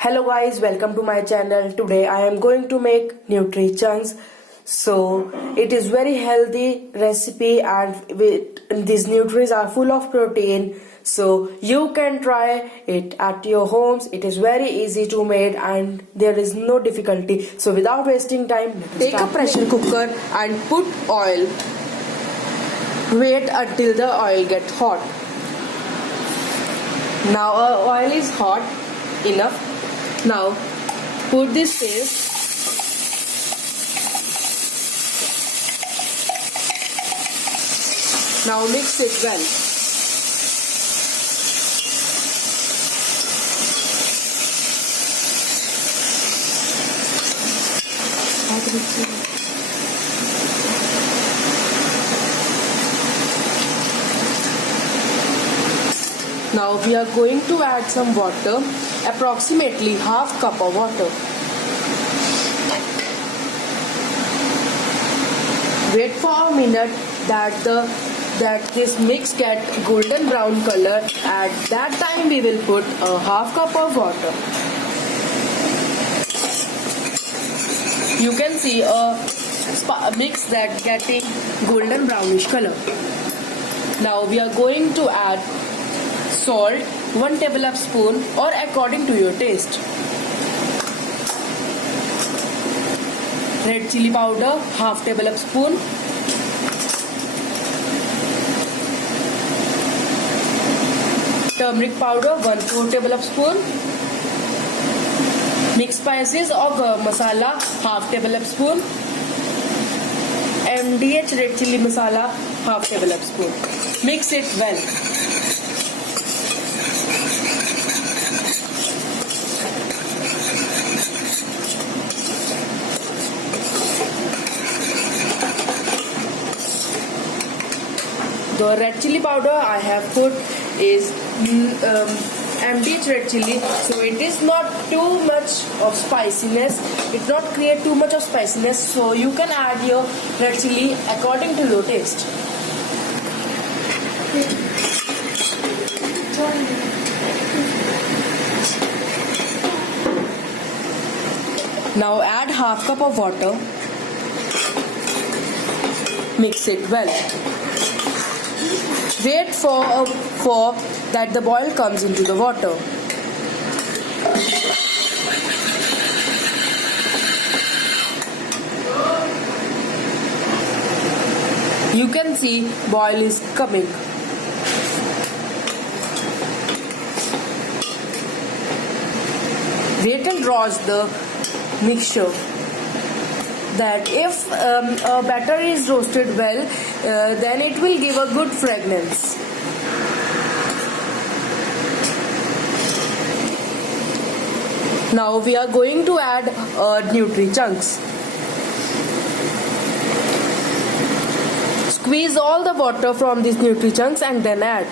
Hello guys, welcome to my channel. Today I am going to make Nutri Chunks. So it is very healthy recipe and these nutris are full of protein. So you can try it at your homes. It is very easy to make and there is no difficulty. So without wasting time, take a pressure cooker and put oil. Wait until the oil gets hot. Now our oil is hot enough. Now put this paste. Now mix it well. Now we are going to add some water, approximately half cup of water. Wait for a minute that this mix get golden brown color. At that time we will put a half cup of water. You can see a mix that getting golden brownish color. Now we are going to add salt, 1 tablespoon or according to your taste. Red chili powder, half tablespoon. Turmeric powder, 1/4 tablespoon. Mixed spices or garam masala, half tablespoon. MDH red chili masala, half tablespoon. Mix it well. The red chili powder I have put is MDH red chili, so it is not too much of spiciness. It not create too much of spiciness, so you can add your red chili according to your taste. Now add half cup of water. Mix it well. Wait for that the boil comes into the water. You can see boil is coming. Wait and roast the mixture. That if a batter is roasted well, then it will give a good fragrance. Now we are going to add Nutri Chunks. Squeeze all the water from these Nutri Chunks and then add.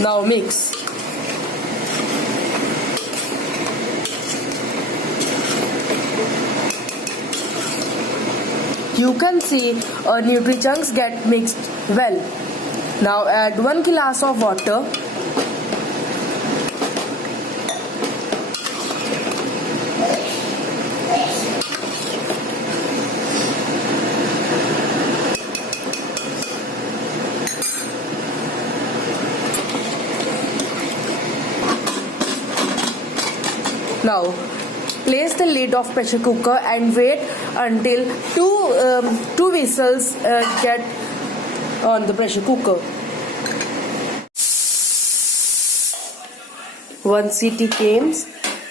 Now mix. You can see Nutri Chunks get mixed well. Now add 1 glass of water. Now place the lid of pressure cooker and wait until two whistles get on the pressure cooker. One CT came,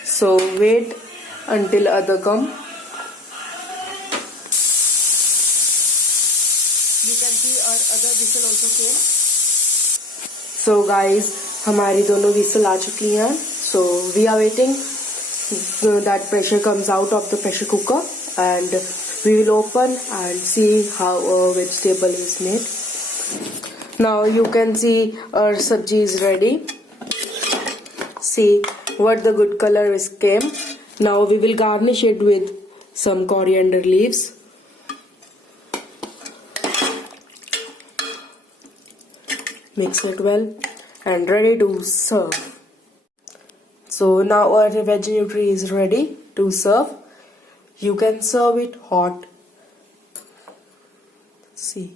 so wait until other come. You can see our other whistle also came. So guys, हमारी दोनों whistle आ चुकी हैं. So we are waiting that pressure comes out of the pressure cooker and we will open and see how a vegetable is made. Now you can see our sabji is ready. See what the good color is came. Now we will garnish it with some coriander leaves. Mix it well and ready to serve. So now our veg nutri is ready to serve. You can serve it hot. See.